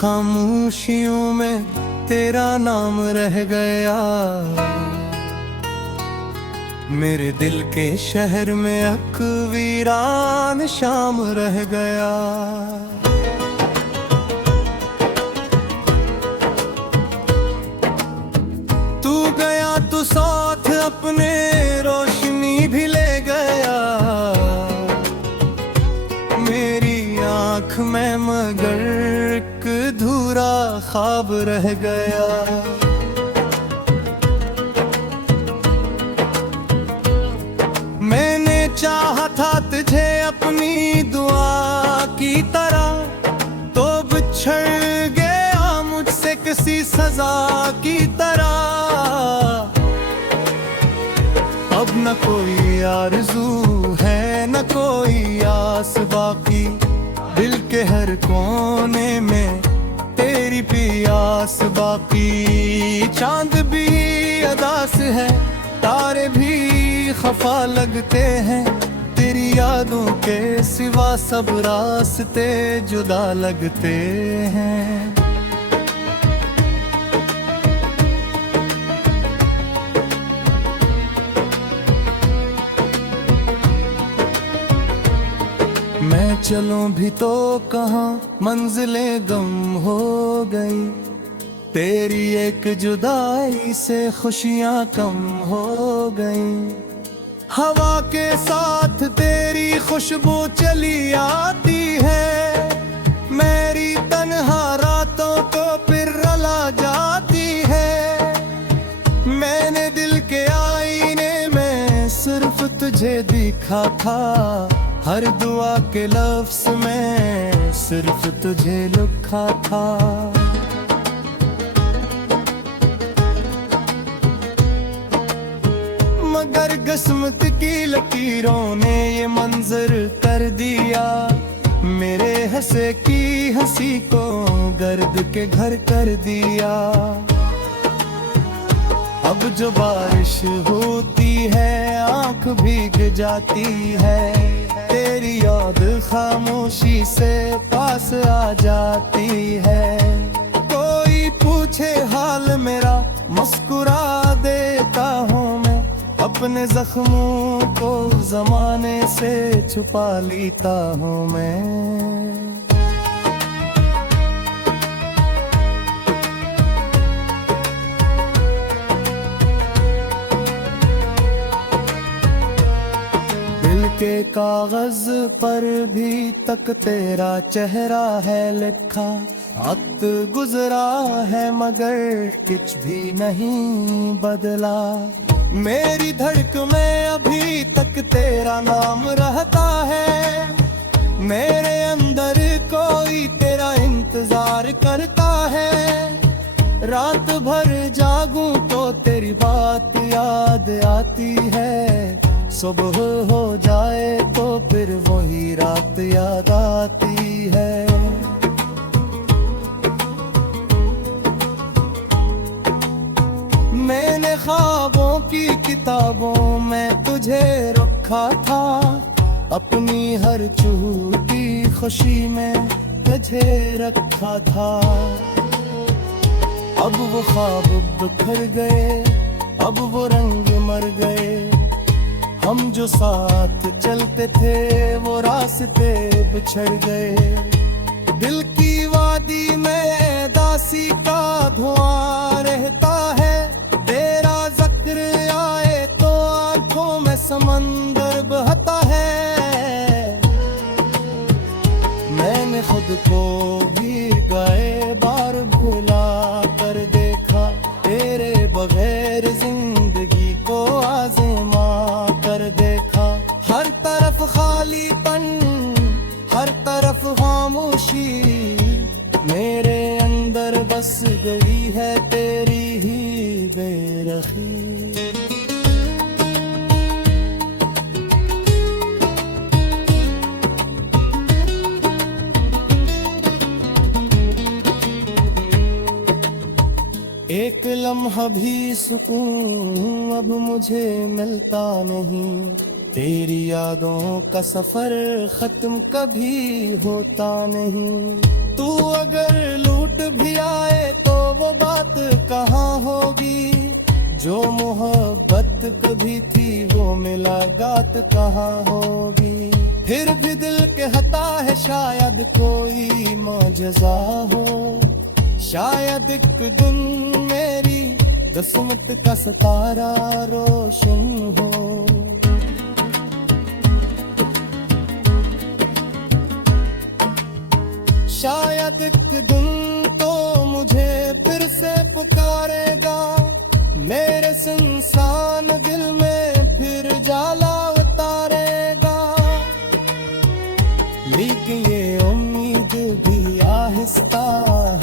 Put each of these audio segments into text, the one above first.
खामोशियों में तेरा नाम रह गया। मेरे दिल के शहर में एक वीरान शाम रह गया। तू गया तो साथ अपने रोशनी भी ले गया। मेरी आँख में मगर एक अधूरा ख्वाब रह गया। मैंने चाहा था तुझे अपनी दुआ की तरह, तो बिछड़ गया मुझसे किसी सजा की तरह। अब न कोई आरज़ू है न कोई आस बाकी, दिल के हर कोने में तेरी प्यास बाकी। चांद भी अदास है, तारे भी खफा लगते हैं, तेरी यादों के सिवा सब रास्ते जुदा लगते हैं। मैं चलूं भी तो कहाँ मंजिलें गम हो गई, तेरी एक जुदाई से खुशियाँ कम हो गई। हवा के साथ तेरी खुशबू चली आती है, मेरी तन्हा रातों को फिर रुला जाती है। मैंने दिल के आईने में सिर्फ तुझे देखा था, हर दुआ के लफ्ज़ में सिर्फ तुझे लिखा था। मगर किस्मत की लकीरों ने ये मंजर कर दिया, मेरे हंसे की हंसी को गर्द के घर कर दिया। अब जो बारिश होती है आँख भीग जाती है, तेरी याद खामोशी से पास आ जाती है। कोई पूछे हाल मेरा मुस्कुरा देता हूँ मैं, अपने जख्मों को जमाने से छुपा लेता हूँ मैं। के कागज पर भी तक तेरा चेहरा है लिखा। वक्त गुजरा है मगर कुछ भी नहीं बदला, मेरी धड़क में अभी तक तेरा नाम रहता है। मेरे अंदर कोई तेरा इंतजार करता है, रात भर जागूं तो तेरी बात याद आती है। सुबह हो जाए तो फिर वही रात याद आती है। मैंने ख्वाबों की किताबों में तुझे रखा था, अपनी हर छूटी खुशी में तुझे रखा था। अब वो ख्वाब बिखर गए, अब वो रंग मर गए। हम जो साथ चलते थे वो रास्ते बिछड़ गए। दिल की वादी में दासी का धुआं रहता है, तेरा जिक्र आए तो आंखों में समंदर बहता है। मैंने खुद को भी गए बार भुला कर देखा, तेरे बगैर जिंदगी को आज़मा कर देखा। हर तरफ खालीपन, हर तरफ खामोशी, मेरे अंदर बस गई है तेरी ही बेरखी। एक लम्हा भी सुकून अब मुझे मिलता नहीं, तेरी यादों का सफर खत्म कभी होता नहीं। तू अगर लूट भी आए तो वो बात कहाँ होगी, जो मोहब्बत कभी थी वो मुलाकात कहाँ होगी। फिर भी दिल के हता है शायद कोई मौजज़ा हो, शायद एक दिन मेरी किस्मत का सितारा रोशन हो। शायद एक दिन तो मुझे फिर से पुकारेगा, मेरे सुनसान दिल में फिर जाला उतारेगा। लेकिन ये उम्मीद भी आहिस्ता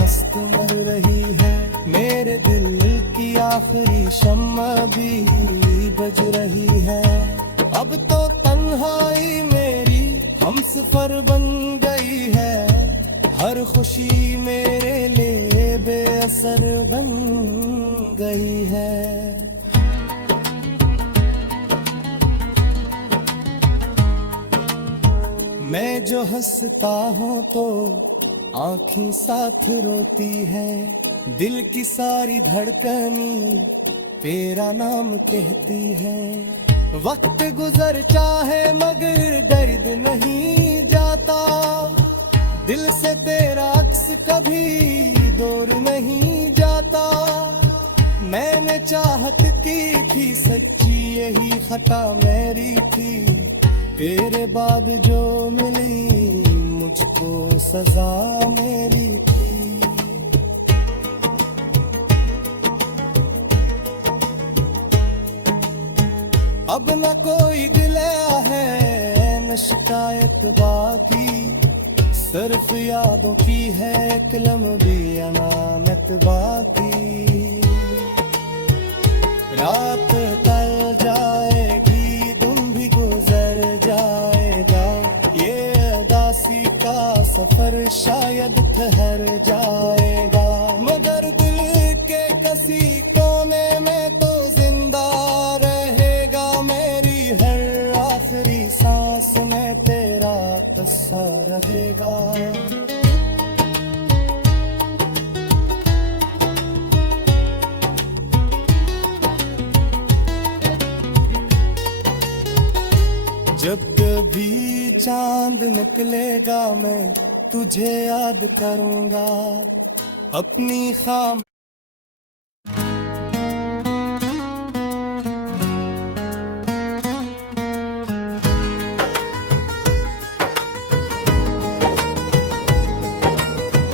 हस्त मर रही है, मेरे दिल की आखिरी शम्मा भी बज रही है। अब तो तन्हाई मेरी हमसफर बन गई है, हर खुशी मेरे लिए बेअसर बन गई है। मैं जो हंसता हूँ तो आँखें साथ रोती है, दिल की सारी धड़कनी तेरा नाम कहती है। वक्त गुजर चाहे मगर दर्द नहीं जाता, दिल से तेरा अक्स कभी दूर नहीं जाता। मैंने चाहत की थी सच्ची यही खता मेरी थी, तेरे बाद जो मिली मुझको सजा मेरी थी। अब न कोई गिला है न शिकायत बाकी, सिर्फ यादों की है कलम भी अमानत बाकी। रात टल जाएगी दिन भी गुजर जाएगा, ये उदासी का सफर शायद ठहर जाएगा। मगर दिल के किसी कोने में तो जिंदा रहेगा, मेरी हर आखिरी सांस में तेरा किस्सा रहेगा। जब कभी चांद निकलेगा मैं तुझे याद करूंगा अपनी खाम।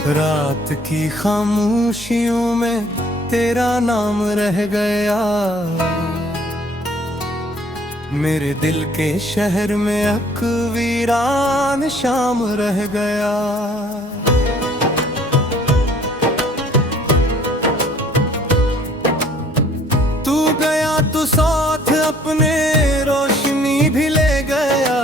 रात की खामोशियों में तेरा नाम रह गया, मेरे दिल के शहर में एक वीरान शाम रह गया। तू गया तो साथ अपने रोशनी भी ले गया,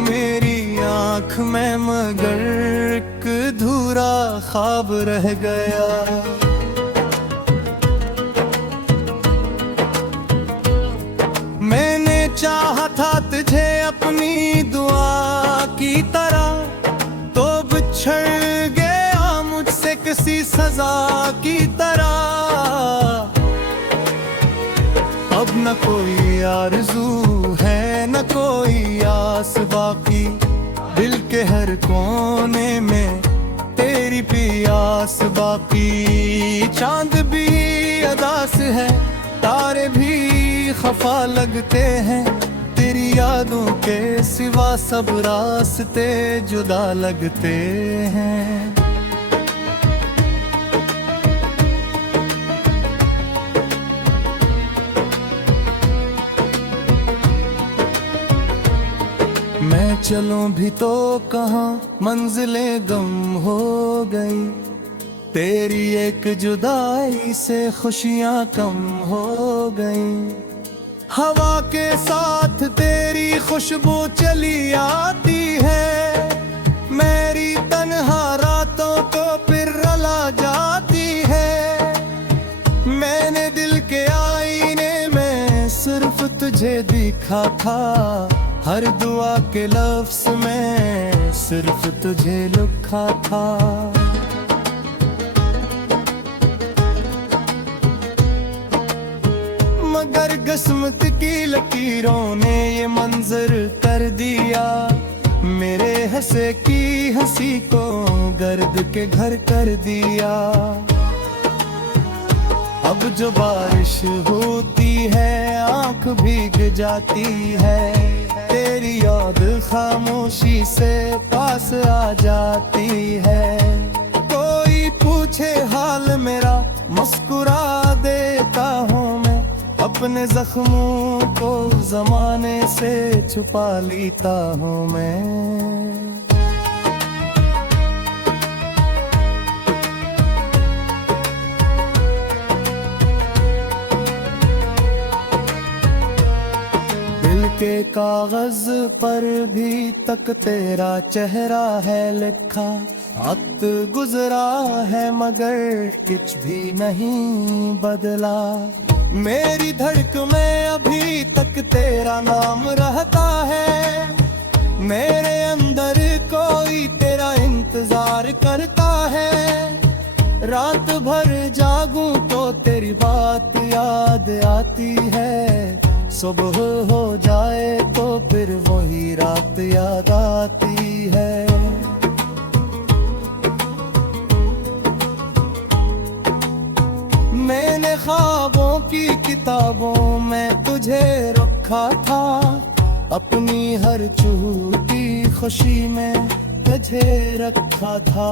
मेरी आँख में मगर एक अधूरा ख्वाब रह गया। मैंने चाहा था तुझे अपनी दुआ की तरह, तो बिछड़ गया मुझसे किसी सजा की तरह। अब न कोई आरज़ू है न कोई आस बाकी, दिल के हर कोने में तेरी प्यास बाकी। चांद भी अदास है तारे भी खफा लगते हैं, तेरी यादों के सिवा सब रास्ते जुदा लगते हैं। मैं चलूं भी तो कहाँ मंजिलें गम हो गई, तेरी एक जुदाई से खुशियाँ कम हो गई। हवा के साथ तेरी खुशबू चली आती है, मेरी तन्हा रातों को फिर रुला जाती है। मैंने दिल के आईने में सिर्फ लिखा था, हर दुआ के लफ्ज़ में सिर्फ तुझे लिखा था। मगर किस्मत की लकीरों ने ये मंजर कर दिया, मेरे हंसे की हंसी को गर्द के घर कर दिया। अब जो बारिश होती है आंख भीग जाती है, तेरी याद खामोशी से पास आ जाती है। कोई पूछे हाल मेरा मुस्कुरा देता हूँ मैं, अपने जख्मों को जमाने से छुपा लेता हूँ मैं। दिल के कागज पर भी तक तेरा चेहरा है लिखा, वक्त गुजरा है मगर कुछ भी नहीं बदला। मेरी धड़क में अभी तक तेरा नाम रहता है, मेरे अंदर कोई तेरा इंतजार करता है। रात भर जागूं तो तेरी बात याद आती है, सुबह हो जाए तो फिर वही रात याद आती है। मैंने ख्वाबों की किताबों में तुझे रखा था, अपनी हर छूटी खुशी में तुझे रखा था।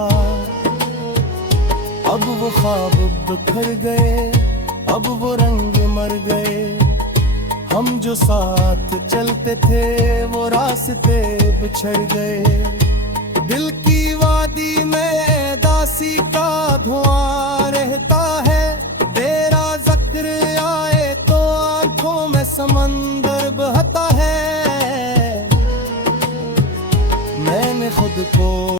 अब वो ख्वाब बिखर गए, अब वो रंग मर गए, हम जो साथ चलते थे वो रास्ते बिछड़ गए। दिल की वादी में दासी का धुआं रहता है, तेरा जिक्र आए तो आंखों में समंदर बहता है। मैंने खुद को